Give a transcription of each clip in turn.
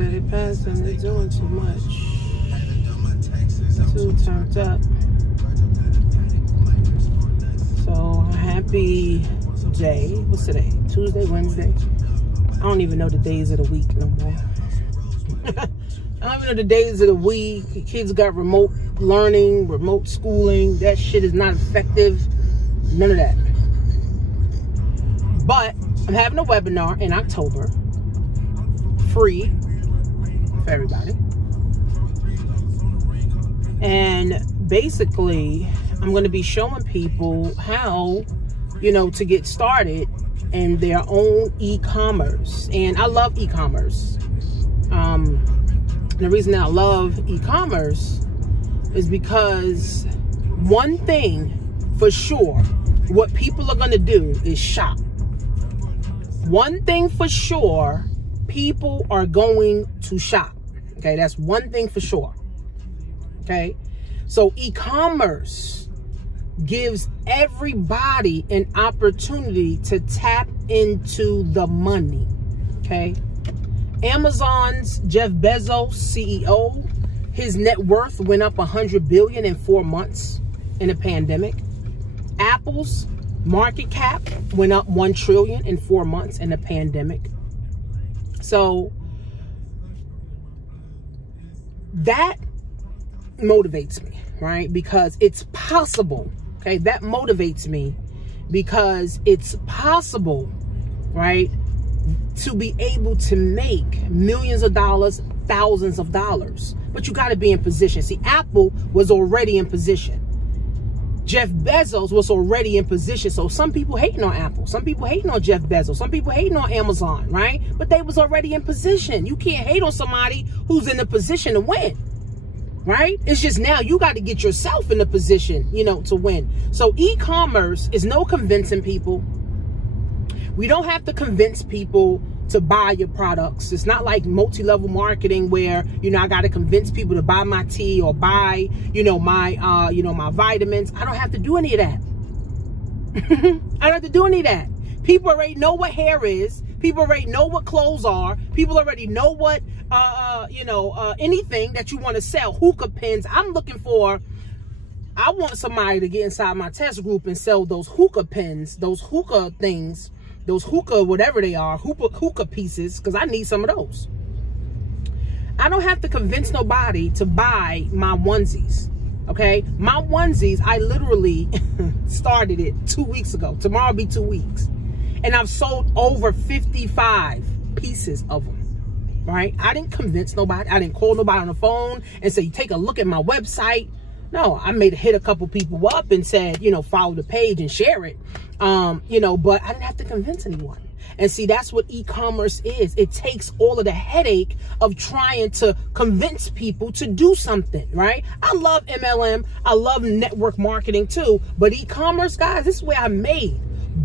said it passed and they're doing too much. Too turned up. So happy day. What's today? Tuesday, Wednesday. I don't even know the days of the week no more. I don't even know the days of the week. Kids got remote learning, remote schooling. That shit is not effective. None of that. But I'm having a webinar in October. Free for everybody. And basically, I'm going to be showing people how, you know, to get started in their own e-commerce. And I love e-commerce. The reason that I love e-commerce is because one thing for sure, what people are going to do is shop. One thing for sure, people are going to shop. Okay, that's one thing for sure. Okay, so e-commerce gives everybody an opportunity to tap into the money. Okay, Amazon's Jeff Bezos, CEO, his net worth went up 100 billion in 4 months in a pandemic. Apple's market cap went up 1 trillion in 4 months in a pandemic. So that motivates me, right? Because it's possible. Okay, that motivates me because it's possible, right, to be able to make millions of dollars, thousands of dollars. But you got to be in position. See, Apple was already in position. Jeff Bezos was already in position. So some people hating on Apple. Some people hating on Jeff Bezos. Some people hating on Amazon, right? But they was already in position. You can't hate on somebody who's in a position to win, right? It's just now you got to get yourself in a position, you know, to win. So e-commerce is no convincing people. We don't have to convince people to buy your products. It's not like multi-level marketing where, you know, I got to convince people to buy my tea or buy, my vitamins. I don't have to do any of that. I don't have to do any of that. People already know what hair is. People already know what clothes are. People already know what, anything that you want to sell. Hookah pins. I want somebody to get inside my test group and sell those hookah pins, those hookah things, those hookah, whatever they are, hookah pieces, because I need some of those. I don't have to convince nobody to buy my onesies, okay? My onesies, I literally started it 2 weeks ago. Tomorrow will be 2 weeks. And I've sold over 55 pieces of them, right? I didn't convince nobody. I didn't call nobody on the phone and say, take a look at my website. No, I hit a couple people up and said, you know, follow the page and share it. But I didn't have to convince anyone. And see, that's what e-commerce is. It takes all of the headache of trying to convince people to do something, right? I love MLM. I love network marketing too. But e-commerce, guys, this is where I made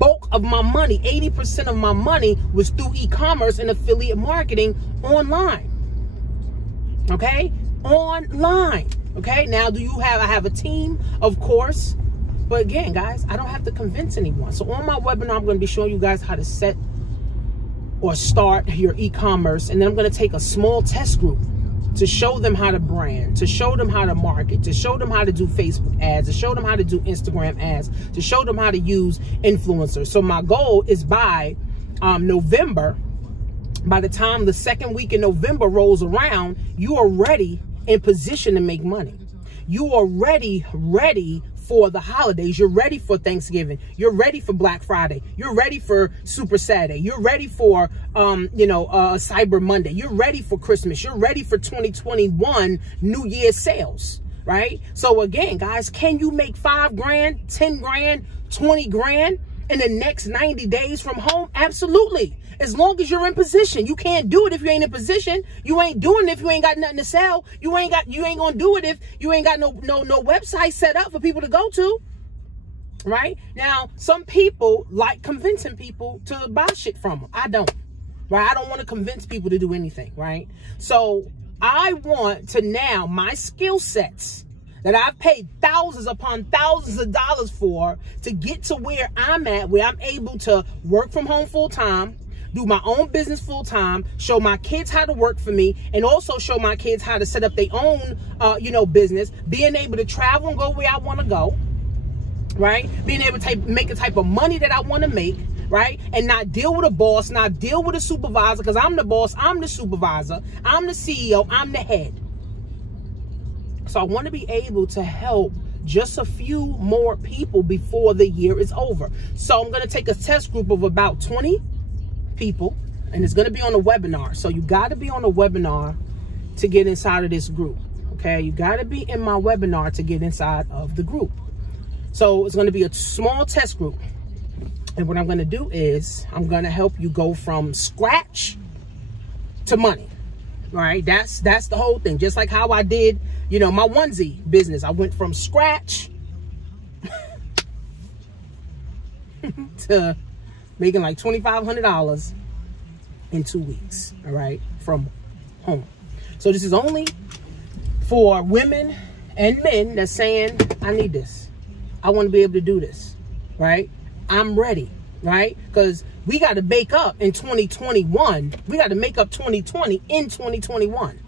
bulk of my money. 80% of my money was through e-commerce and affiliate marketing online. Okay? Online. Okay, now I have a team, of course, but again, guys, I don't have to convince anyone. So on my webinar, I'm going to be showing you guys how to set or start your e-commerce, and then I'm going to take a small test group to show them how to brand, to show them how to market, to show them how to do Facebook ads, to show them how to do Instagram ads, to show them how to use influencers. So my goal is by November, by the time the second week in November rolls around, you are ready in position to make money. You are ready for the holidays. You're ready for Thanksgiving. You're ready for Black Friday. You're ready for Super Saturday. You're ready for, Cyber Monday. You're ready for Christmas. You're ready for 2021 New Year's sales, right? So again, guys, can you make 5 grand, 10 grand, 20 grand in the next 90 days from home? Absolutely. As long as you're in position. You can't do it if you ain't in position. You ain't doing it if you ain't got nothing to sell. You ain't gonna do it if you ain't got no website set up for people to go to. Right? Now, some people like convincing people to buy shit from them. I don't. Right? I don't want to convince people to do anything, right? So I want to now, my skill sets that I've paid thousands upon thousands of dollars for to get to where I'm at, where I'm able to work from home full time, do my own business full time, show my kids how to work for me, and also show my kids how to set up their own, business, being able to travel and go where I want to go, right? Being able to make the type of money that I want to make, right? And not deal with a boss, not deal with a supervisor, because I'm the boss, I'm the supervisor, I'm the CEO, I'm the head. So I want to be able to help just a few more people before the year is over. So I'm going to take a test group of about 20 people, and it's going to be on a webinar. So you got to be on a webinar to get inside of this group. Okay, you got to be in my webinar to get inside of the group. So it's going to be a small test group. And what I'm going to do is I'm going to help you go from scratch to money. All right, that's the whole thing. Just like how I did, my onesie business. I went from scratch to making like $2,500 in 2 weeks. All right, from home. So this is only for women and men that's saying, I need this. I want to be able to do this, right? I'm ready, right? Because we got to make up in 2021. We got to make up 2020 in 2021,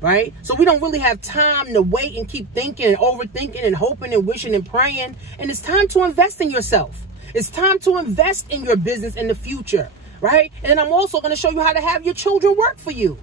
right? So we don't really have time to wait and keep thinking and overthinking and hoping and wishing and praying. And it's time to invest in yourself. It's time to invest in your business in the future, right? And then I'm also going to show you how to have your children work for you.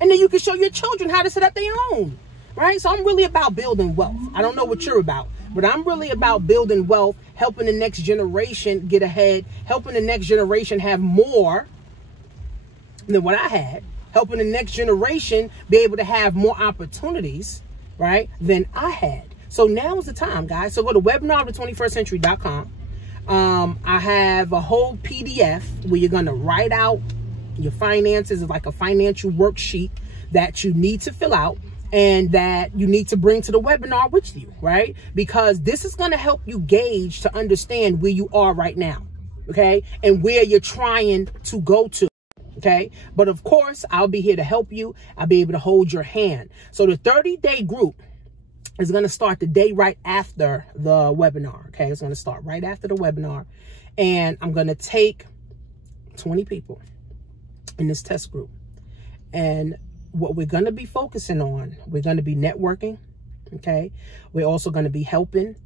And then you can show your children how to set up their own, right? So I'm really about building wealth. I don't know what you're about, but I'm really about building wealth, helping the next generation get ahead, helping the next generation have more than what I had, helping the next generation be able to have more opportunities, right, than I had. So now is the time, guys. So go to webinarofthe21stcentury.com. I have a whole PDF where you're going to write out your finances. It's like a financial worksheet that you need to fill out and that you need to bring to the webinar with you, right? Because this is going to help you gauge to understand where you are right now, okay? And where you're trying to go to, okay? But of course, I'll be here to help you. I'll be able to hold your hand. So the 30-day group is going to start the day right after the webinar, okay? It's going to start right after the webinar. And I'm going to take 20 people in this test group. And what we're going to be focusing on, we're going to be networking, okay? We're also going to be helping,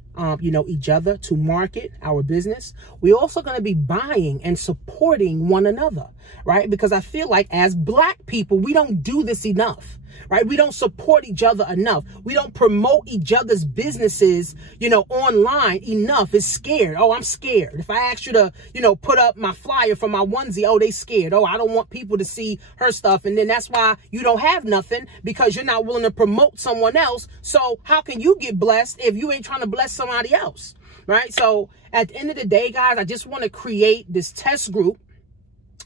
each other to market our business. We're also going to be buying and supporting one another, right? Because I feel like as Black people, we don't do this enough, right? We don't support each other enough. We don't promote each other's businesses, online enough. It's scared. Oh, I'm scared. If I ask you to, put up my flyer for my onesie, oh, they scared. Oh, I don't want people to see her stuff. And then that's why you don't have nothing, because you're not willing to promote someone else. So how can you get blessed if you ain't trying to bless somebody else, right? So at the end of the day, guys, I just want to create this test group,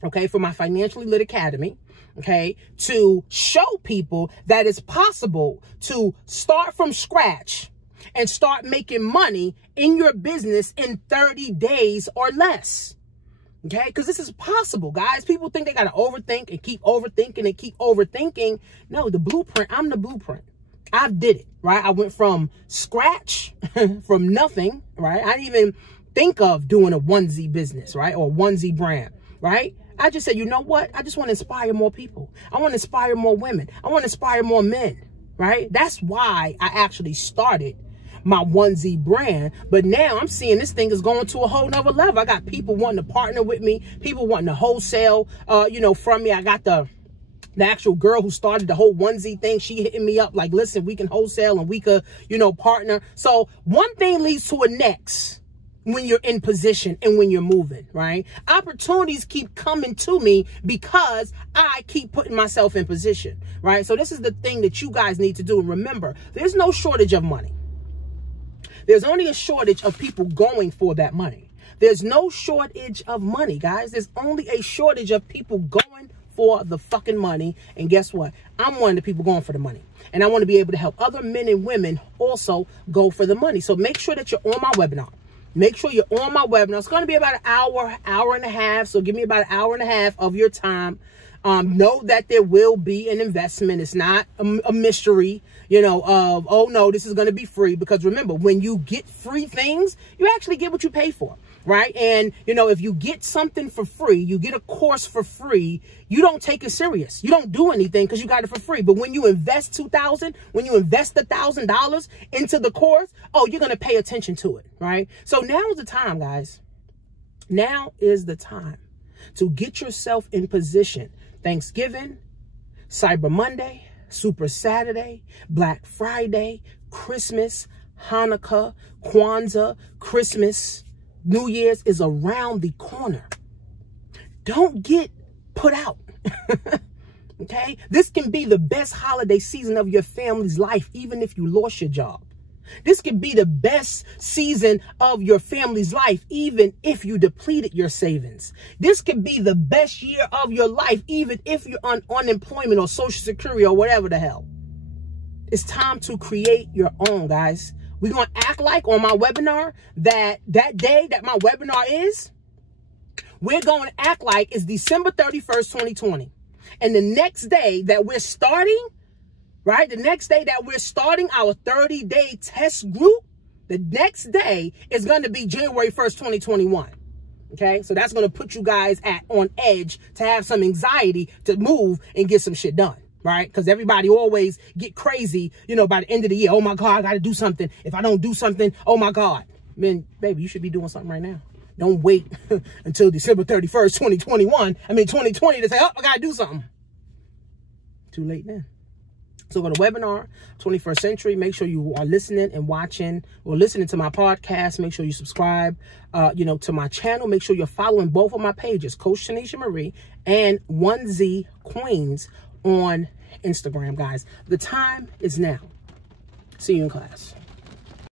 okay, for my Financially Lit Academy, okay, to show people that it's possible to start from scratch and start making money in your business in 30 days or less. Okay, because this is possible, guys. People think they got to overthink and keep overthinking and keep overthinking. No, the blueprint, I'm the blueprint. I did it, right? I went from scratch, from nothing, right? I didn't even think of doing a onesie business, right? Or a onesie brand, right? I just said, you know what? I just want to inspire more people. I want to inspire more women. I want to inspire more men, right? That's why I actually started my onesie brand. But now I'm seeing this thing is going to a whole nother level. I got people wanting to partner with me, people wanting to wholesale, from me. I got the actual girl who started the whole onesie thing. She hitting me up like, listen, we can wholesale and we could, partner. So one thing leads to a next when you're in position and when you're moving, right? Opportunities keep coming to me because I keep putting myself in position, right? So this is the thing that you guys need to do. And remember, there's no shortage of money. There's only a shortage of people going for that money. There's no shortage of money, guys. There's only a shortage of people going for the fucking money. And guess what? I'm one of the people going for the money. And I want to be able to help other men and women also go for the money. So make sure that you're on my webinar. Make sure you're on my webinar. It's going to be about an hour, hour and a half. So give me about an hour and a half of your time. Know that there will be an investment. It's not a mystery, of, oh no, this is going to be free. Because remember, when you get free things, you actually get what you pay for. right? And, you know, if you get something for free, you get a course for free, you don't take it serious. You don't do anything because you got it for free. But when you invest $2,000, when you invest $1,000 into the course, oh, you're going to pay attention to it, right? So now is the time, guys. Now is the time to get yourself in position. Thanksgiving, Cyber Monday, Super Saturday, Black Friday, Christmas, Hanukkah, Kwanzaa, Christmas, New Year's is around the corner. Don't get put out. Okay? This can be the best holiday season of your family's life, even if you lost your job. This could be the best season of your family's life, even if you depleted your savings. This could be the best year of your life, even if you're on unemployment or Social Security or whatever the hell. It's time to create your own, guys. We're going to act like on my webinar that day that my webinar is, we're going to act like it's December 31st, 2020. And the next day that we're starting, right? The next day that we're starting our 30-day test group, the next day is going to be January 1st, 2021. Okay? So that's going to put you guys on edge to have some anxiety to move and get some shit done. Right? Because everybody always get crazy, you know, by the end of the year. Oh, my God, I got to do something. If I don't do something, oh, my God. Man, baby, you should be doing something right now. Don't wait until December 31st, 2020 to say, oh, I got to do something. Too late then. So for the webinar, 21st Century, make sure you are listening and watching or listening to my podcast. Make sure you subscribe, you know, to my channel. Make sure you're following both of my pages, Coach Tanisha Marie and 1Z Queens on Instagram, guys. The time is now. See you in class.